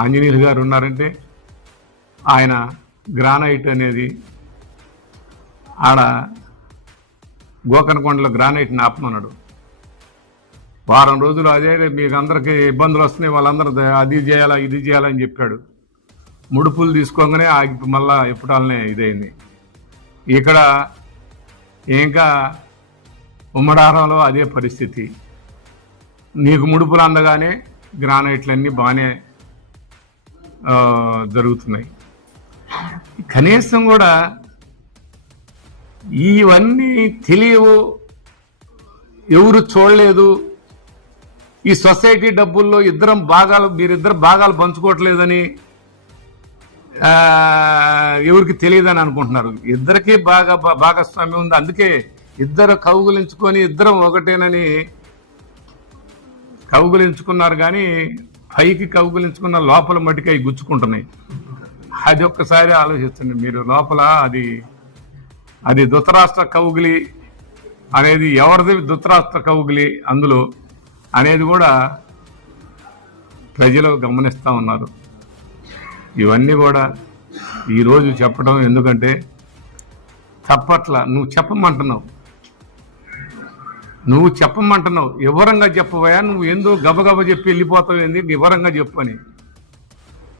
ఆంజనేయులు గారు ఉన్నారంటే ఆయన గ్రానైట్ అనేది ఆడ గోకర్ణకొండలో గ్రానైట్ని ఆపమన్నాడు. వారం రోజులు అదే మీకు అందరికీ ఇబ్బందులు వస్తున్నాయి, వాళ్ళందరూ అది చేయాలా ఇది చేయాలని చెప్పాడు. ముడుపులు తీసుకోగానే ఆగి మళ్ళా ఎప్పుడాలనే ఇదైంది. ఇక్కడ ఇంకా ఉమ్మడారంలో అదే పరిస్థితి. నీకు ముడుపులు అందగానే గ్రానైట్లన్నీ బాగానే జరుగుతున్నాయి. కనీసం కూడా ఇవన్నీ తెలియవు, ఎవరు చూడలేదు. ఈ సొసైటీ డబ్బుల్లో మీరిద్దరు భాగాలు పంచుకోవట్లేదని ఎవరికి తెలియదని అనుకుంటున్నారు. ఇద్దరికీ భాగస్వామ్యం ఉంది. అందుకే ఇద్దరు కౌగులించుకొని ఇద్దరం ఒకటేనని కౌగులించుకున్నారు. కానీ పైకి కౌగులించుకున్న లోపల మట్టికై గుచ్చుకుంటున్నాయి. అది ఒక్కసారి ఆలోచించండి మీరు. లోపల అది ధృతరాష్ట్ర కౌగిలి అనేది ఎవరిది ధృతరాష్ట్ర కౌగిలి అందులో అనేది కూడా ప్రజలు గమనిస్తూ ఉన్నారు. ఇవన్నీ కూడా ఈరోజు చెప్పడం ఎందుకంటే తప్పట్ల నువ్వు చెప్పమంటున్నావు వివరంగా చెప్పబోయా. నువ్వు ఎందుకు గబగబ చెప్పి వెళ్ళిపోతావు, ఎందుకు వివరంగా చెప్పు అని.